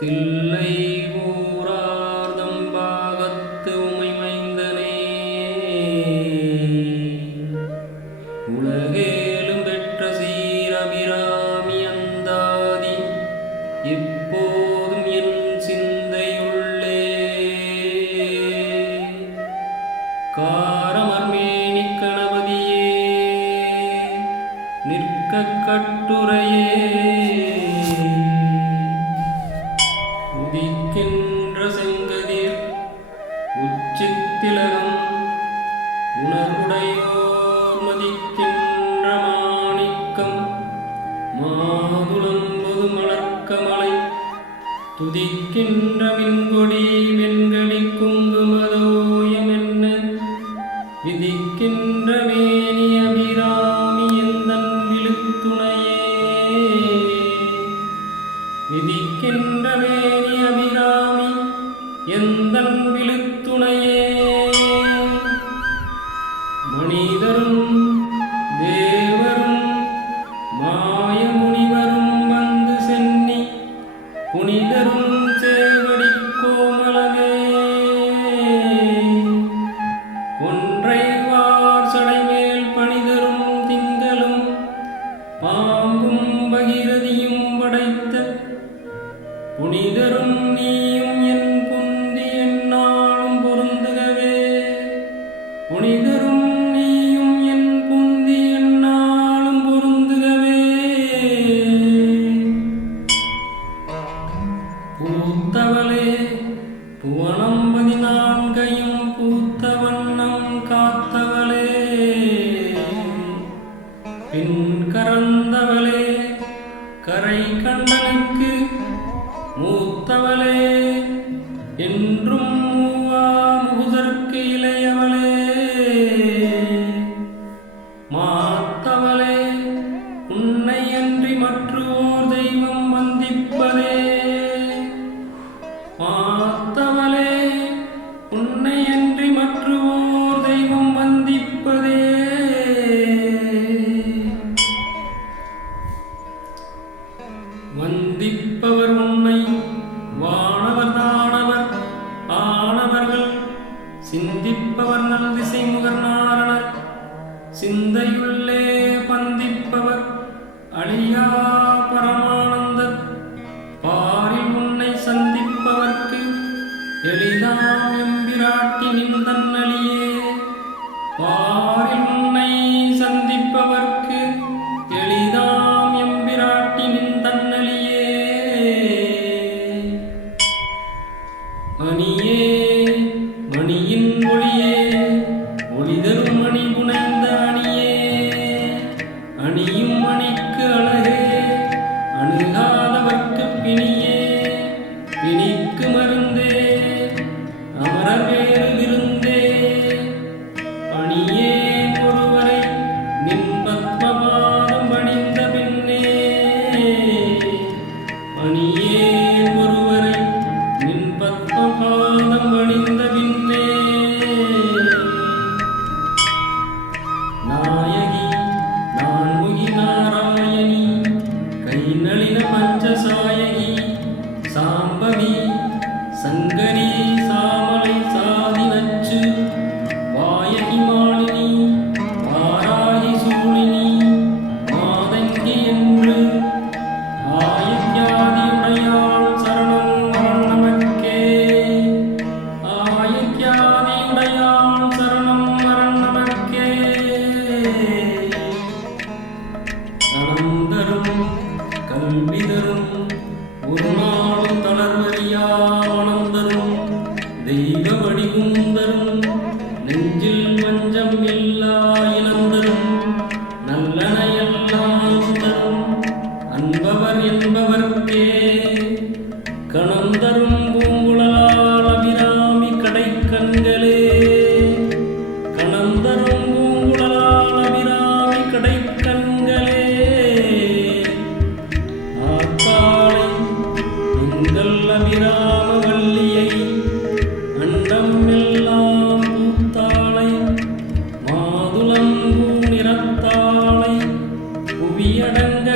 தில்லை ஊரார்தம் பாகத்து உமைமைந்தனே உலகேலும் பெற்ற சீரபிராமி அந்தாதி எப்போதும் என் சிந்தையுள்ளே காரமர்மேனி கணபதியே நிற்க கட்டுரையே உதிக்கின்ற செங்கதிர் உச்சித்திலகம் உணர்வுடையோர் மதிக்கின்ற மாணிக்கம் மாதுளம்பொது மலர்க்கமலை துதிக்கின்ற மின்கொடி வெண்கடி குங்குமதோயம் என்ன விதிக்கின்ற மேனி அபிராமி எந்தன் விழுத்துணையே விதிக்கின்ற மேனி அபிராமி எந்தன் விழுத்துணையே மனிதரும் தேவரும் மாய முனிவரும் வந்து சென்னி புனிதரும் சேவடி கோமலமே ஒன்றைவார் சடைமேல் பணிதரும் திங்களும் பாம்பும் பகிரதியும் படைத்த புனிதரும் நீயும் என் குந்தி என்னாலும் பொருந்துகவே புனிதரும் நீயும் என் குந்தி என்னாலும் பொருந்துகவே பூத்தவளே புவனம் 14 பூத்த வண்ணம் காத்தவளே பின் கறந்தவளே கரை கண்டனுக்கு மூத்தவளே என்றும் மூவா முகுதற்கு இளையவளே மாத்தவளே உன்னை அன்றி மற்றோர் தெய்வம் வந்திப்பதே மாத்தவளே உன்னை அன்றி மற்றோர் தெய்வம் வந்திப்பதே வந்திப்பவர் உன்னை வானவர் தானவர் ஆனவர்கள் சிந்திப்பவர் நல் திசை முகர் நாரணர் சிந்தையுள்ளே பந்திப்பவர் அழியா பரமானந்தர் பாரில் உன்னை சந்திப்பவர்க்கு எளிதாம் எம்பிராட்டி நின்றன் அழியே பாரில் உன்னை சந்திப்பவர்க்கு எளிதாம் எம்பிராட்டி நின்றன் அழியே மணியே மணியின் ஒளியே ஒளிதரும் மணி புனைந்த அணியே அணியும் மணிக்கு அழகே அணுகாதவர்க்கு பிணியே பிணிக்கு மருந்தே அமரர் வேறு விருந்தே பணியே ஒருவரை நின் பத்மபாதம் பணிந்த பின்னே பணியே ஒருவரை நின் பத்மபாதம் பணிந்த பின்னே நாயகி நான்முகி நாராயணி கை நளின பஞ்சசாயகி சாம்பவி சங்கரி சாமலை சாதி நச்சு வாயகி மாலினி வாராகி சூழினி மாதங்கி என்று ஆயத்யாதி உடையாள் சரணம் வரணமக்கே ஆயத்யாதி உடையாள் சரணம் வரணமக்கே தனம் தரும் கல்வி தரும் ஒரு நாளும் தளர்வறியா மனம் தரும் தெய்வ வடிவும் தரும் நெஞ்சில் வஞ்சம் இல்லா இனந்தரும் நல்லனையெல்லாம் தரும் அன்பவர் என்பவர்க்கே கணம் தரும் பூங்குழலால் அபிராமி கடைக்கண்களே கணம் தரும் பூங்குழலால் அபிராமி கடைக்கண்களே ஆத்தாளை எங்கள் அபிராம வல்லியை அண்டம் எல்லாம் பூத்தாளை மாதுளம்பூ நிறத்தாளை புவியடங்க